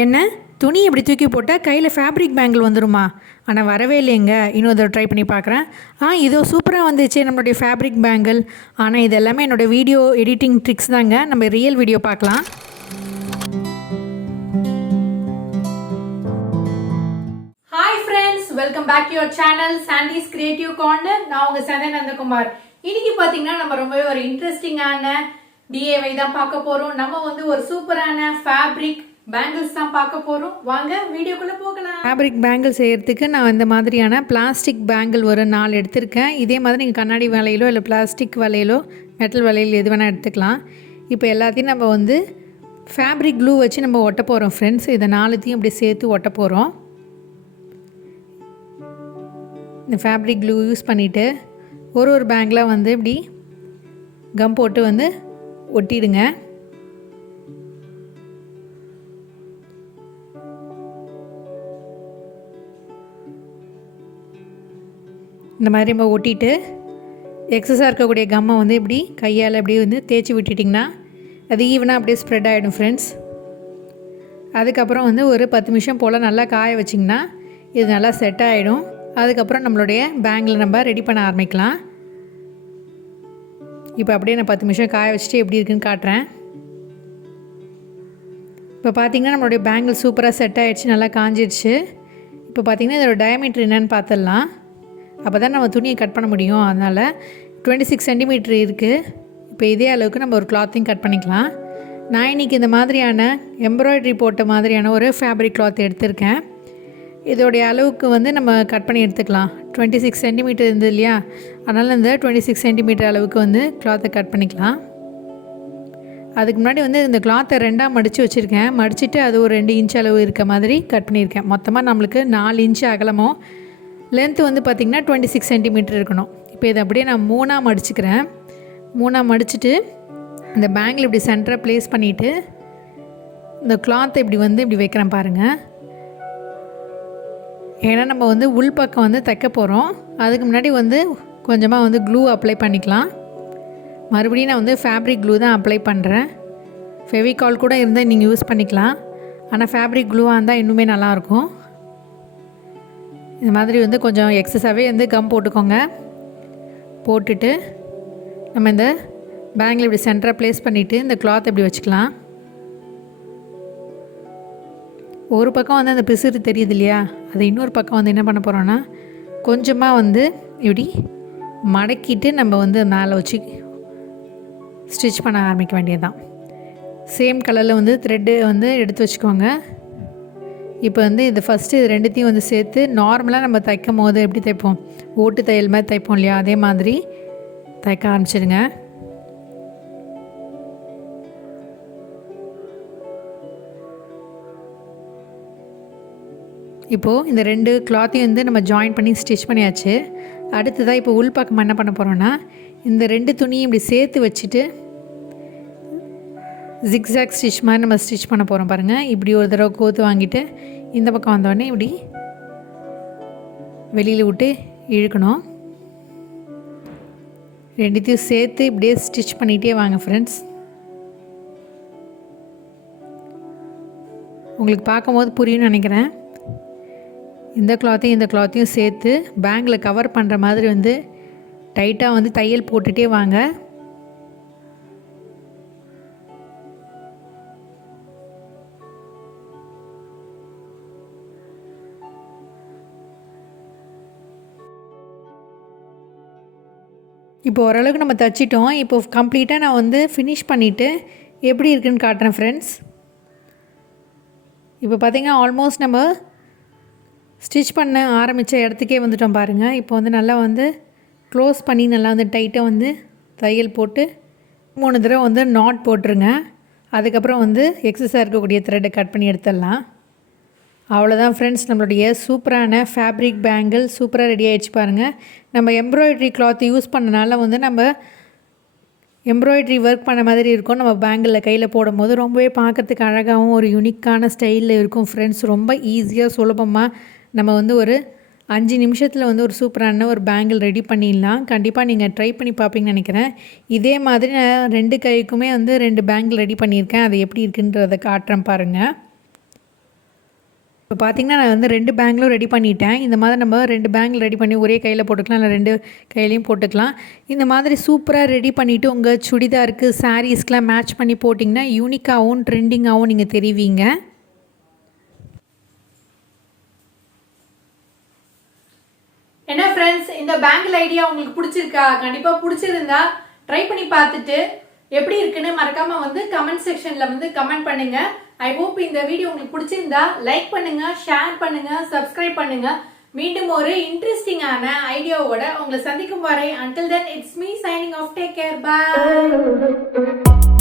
என்ன துணி இப்படி தூக்கி போட்டால் கையில் ஃபேப்ரிக் பேங்கிள் வந்துடுமா? ஆனால் வரவே இல்லைங்க. இன்னும் இதை ட்ரை பண்ணி பார்க்குறேன். இதோ சூப்பராக வந்துச்சு நம்மளுடைய ஃபேப்ரிக் பேங்கிள். ஆனால் இது எல்லாமே என்னோடய வீடியோ எடிட்டிங் ட்ரிக்ஸ் தாங்க. நம்ம ரியல் வீடியோ பார்க்கலாம். Hi friends, welcome back to your channel Sandy's creative corner. நான் உங்கள் சந்தன் நந்தகுமார். இன்னைக்கு பார்த்தீங்கன்னா நம்ம ரொம்பவே ஒரு இன்ட்ரெஸ்டிங்கான டிஏவை தான் பார்க்க போகிறோம். நம்ம வந்து ஒரு சூப்பரான ஃபேப்ரிக் பேங்கிள்ஸ் தான் பார்க்க போகிறோம். வாங்க வீடியோக்குள்ளே போகலாம். ஃபேப்ரிக் பேங்கிள் செய்கிறதுக்கு நான் இந்த மாதிரியான பிளாஸ்டிக் பேங்கிள் ஒரு 4 எடுத்திருக்கேன். இதே மாதிரி நீங்கள் கண்ணாடி வலையிலோ இல்லை பிளாஸ்டிக் வலையிலோ மெட்டல் வலையில் எது வேணால் எடுத்துக்கலாம். இப்போ எல்லாத்தையும் நம்ம வந்து ஃபேப்ரிக் க்ளூ வச்சு நம்ம ஒட்ட போகிறோம் ஃப்ரெண்ட்ஸ். இதை 4த்தையும் இப்படி சேர்த்து ஒட்ட போகிறோம். இந்த ஃபேப்ரிக் க்ளூ யூஸ் பண்ணிவிட்டு ஒரு பேங்கில் வந்து இப்படி கம் போட்டு வந்து ஒட்டிடுங்க. இந்த மாதிரி நம்ம ஒட்டிட்டு எக்ஸஸாக இருக்கக்கூடிய கம்மை வந்து இப்படி கையால் அப்படியே வந்து தேய்ச்சி விட்டுட்டிங்கன்னா அது ஈவனாக அப்படியே ஸ்ப்ரெட் ஆகிடும் ஃப்ரெண்ட்ஸ். அதுக்கப்புறம் வந்து ஒரு 10 நிமிஷம் போல் நல்லா காய வச்சிங்கன்னா இது நல்லா செட் ஆகிடும். அதுக்கப்புறம் நம்மளுடைய பேங்கில் நம்ம ரெடி பண்ண ஆரம்பிக்கலாம். இப்போ அப்படியே நான் 10 நிமிஷம் காய வச்சுட்டு எப்படி இருக்குன்னு காட்டுறேன். இப்போ பார்த்திங்கன்னா நம்மளுடைய பேங்கிள் சூப்பராக செட் ஆகிடுச்சு, நல்லா காஞ்சிடுச்சு. இப்போ பார்த்திங்கன்னா இதோட டயமீட்டர் என்னென்னு பார்த்துடலாம். அப்போ தான் நம்ம துணியை கட் பண்ண முடியும். அதனால் 26 சென்டிமீட்ரு இருக்குது. இப்போ இதே அளவுக்கு நம்ம ஒரு கிளாத்தையும் கட் பண்ணிக்கலாம். நான் இன்றைக்கி இந்த மாதிரியான எம்ப்ராய்டரி போட்ட மாதிரியான ஒரு ஃபேப்ரிக் கிளாத் எடுத்திருக்கேன். இதோடைய அளவுக்கு வந்து நம்ம கட் பண்ணி எடுத்துக்கலாம். 26 சென்டிமீட்டர் இருந்தது இல்லையா, அதனால் இந்த 26 சென்டிமீட்டர் அளவுக்கு வந்து கிளாத்தை கட் பண்ணிக்கலாம். அதுக்கு முன்னாடி வந்து இந்த கிளாத்தை 2ஆக மடித்து வச்சுருக்கேன். மடிச்சுட்டு அது ஒரு 2 இன்ச் அளவு இருக்க மாதிரி கட் பண்ணியிருக்கேன். மொத்தமாக நம்மளுக்கு 4 இன்ச்சு அகலமும் லென்த்து வந்து பார்த்திங்கன்னா 26 சென்டிமீட்டர் இருக்கணும். இப்போ இதை அப்படியே நான் 3ஆக மடிச்சுக்கிறேன். 3ஆக மடிச்சுட்டு இந்த பேங்கில் இப்படி சென்டராக ப்ளேஸ் பண்ணிவிட்டு இந்த கிளாத்தை இப்படி வந்து இப்படி வைக்கிறேன் பாருங்கள். ஏன்னா நம்ம வந்து உள் பக்கம் வந்து தைக்க போகிறோம். அதுக்கு முன்னாடி வந்து கொஞ்சமாக வந்து க்ளூ அப்ளை பண்ணிக்கலாம். மறுபடியும் நான் வந்து ஃபேப்ரிக் க்ளூ தான் அப்ளை பண்ணுறேன். ஃபெவிகால் கூட இருந்தால் நீங்கள் யூஸ் பண்ணிக்கலாம். ஆனால் ஃபேப்ரிக் க்ளூவாக இருந்தால் இன்னுமே நல்லாயிருக்கும். இந்த மாதிரி வந்து கொஞ்சம் எக்ஸஸாகவே வந்து கம் போட்டுக்கோங்க. போட்டுட்டு நம்ம இந்த பேங்கில் இப்படி சென்டராக ப்ளேஸ் பண்ணிவிட்டு இந்த கிளாத் இப்படி வச்சுக்கலாம். ஒரு பக்கம் வந்து அந்த பிசுறு தெரியுது இல்லையா, அது இன்னொரு பக்கம் வந்து என்ன பண்ண போகிறோன்னா கொஞ்சமாக வந்து இப்படி மடக்கிட்டு நம்ம வந்து மேலே வச்சு ஸ்டிச் பண்ண ஆரம்பிக்க வேண்டியது தான். சேம் கலரில் வந்து த்ரெட்டு வந்து எடுத்து வச்சுக்கோங்க. இப்போ வந்து இது ஃபஸ்ட்டு இது 2த்தையும் வந்து சேர்த்து நார்மலாக நம்ம தைக்கும் போது எப்படி தைப்போம், ஓட்டு தையல் மாதிரி தைப்போம் இல்லையா, அதே மாதிரி தைக்க ஆரம்பிச்சிடுங்க. இப்போது இந்த 2 கிளாத்தையும் வந்து நம்ம ஜாயின் பண்ணி ஸ்டிச் பண்ணியாச்சு. அடுத்ததாக இப்போ உள் பக்கம் என்ன பண்ண போகிறோன்னா இந்த 2 துணியும் இப்படி சேர்த்து வச்சுட்டு ஜிக்ஸாக் ஸ்டிச் மாதிரி நம்ம ஸ்டிச் பண்ண போகிறோம் பாருங்கள். இப்படி ஒரு தடவை கோத்து வாங்கிட்டு இந்த பக்கம் வந்தோடனே இப்படி வெளியில் விட்டு இழுக்கணும். 2த்தையும் சேர்த்து இப்படியே ஸ்டிச் பண்ணிகிட்டே வாங்க ஃப்ரெண்ட்ஸ். உங்களுக்கு பார்க்கும்போது புரியும்னு நினைக்கிறேன். இந்த கிளாத்தையும் சேர்த்து பேங்கில் கவர் பண்ணுற மாதிரி வந்து டைட்டாக வந்து தையல் போட்டுகிட்டே வாங்க. இப்போ ஓரளவுக்கு நம்ம தைச்சிட்டோம். இப்போ கம்ப்ளீட்டாக நான் வந்து ஃபினிஷ் பண்ணிவிட்டு எப்படி இருக்குதுன்னு காட்டுறேன் ஃப்ரெண்ட்ஸ். இப்போ பார்த்திங்கன்னா ஆல்மோஸ்ட் நம்ம ஸ்டிச் பண்ண ஆரம்பித்த இடத்துக்கே வந்துட்டோம் பாருங்கள். இப்போ வந்து நல்லா வந்து க்ளோஸ் பண்ணி நல்லா வந்து டைட்டாக வந்து தையல் போட்டு 3 தடவை வந்து நாட் போட்டுருங்க. அதுக்கப்புறம் வந்து எக்ஸஸாக இருக்கக்கூடிய த்ரெட்டை கட் பண்ணி எடுத்துடலாம். அவ்வளோதான் ஃப்ரெண்ட்ஸ், நம்மளுடைய சூப்பரான ஃபேப்ரிக் பேங்கிள் சூப்பராக ரெடி ஆகிடுச்சு பாருங்கள். நம்ம எம்ப்ராய்டரி கிளாத் யூஸ் பண்ணனால வந்து நம்ம எம்ப்ராய்டரி ஒர்க் பண்ண மாதிரி இருக்கும். நம்ம பேங்கிளில் கையில் போடும்போது ரொம்பவே பார்க்குறதுக்கு அழகாகவும் ஒரு யூனிக்கான ஸ்டைலில் இருக்கும் ஃப்ரெண்ட்ஸ். ரொம்ப ஈஸியாக சுலபமாக நம்ம வந்து ஒரு 5 நிமிஷத்தில் வந்து ஒரு சூப்பரான ஒரு பேங்கிள் ரெடி பண்ணிடலாம். கண்டிப்பாக நீங்கள் ட்ரை பண்ணி பார்ப்பீங்கன்னு நினைக்கிறேன். இதே மாதிரி நான் 2 கைக்குமே வந்து 2 பேங்கிள் ரெடி பண்ணியிருக்கேன். அது எப்படி இருக்குன்றதை காட்டுறேன் பாருங்கள். இப்போ பார்த்தீங்கன்னா நான் வந்து 2 பேங்கிளும் ரெடி பண்ணிட்டேன். இந்த மாதிரி நம்ம 2 பேங்கிள் ரெடி பண்ணி ஒரே கையில் போட்டுக்கலாம், இல்லை 2 கையிலையும் போட்டுக்கலாம். இந்த மாதிரி சூப்பராக ரெடி பண்ணிவிட்டு உங்கள் சுடிதாருக்கு சாரீஸ்க்கெலாம் மேட்ச் பண்ணி போட்டிங்கன்னா யூனிக்காகவும் ட்ரெண்டிங்காகவும் நீங்கள் தெரிவிங்க. என்ன ஃப்ரெண்ட்ஸ், இந்த பேங்கிள் ஐடியா உங்களுக்கு பிடிச்சிருக்கா? கண்டிப்பாக பிடிச்சிருந்தா ட்ரை பண்ணி பார்த்துட்டு எப்படி இருக்குன்னு மறக்காம வந்து கமெண்ட் செக்ஷன்ல வந்து கமெண்ட் பண்ணுங்க. ஐ ஹோப் இந்த வீடியோ உங்களுக்கு பிடிச்சிருந்தா லைக் பண்ணுங்க, ஷேர் பண்ணுங்க, சப்ஸ்கிரைப் பண்ணுங்க. மீண்டும் ஒரு இன்ட்ரெஸ்டிங்கான ஐடியாவோட உங்களை சந்திக்கும் வரை until then it's me signing off. Take care. Bye.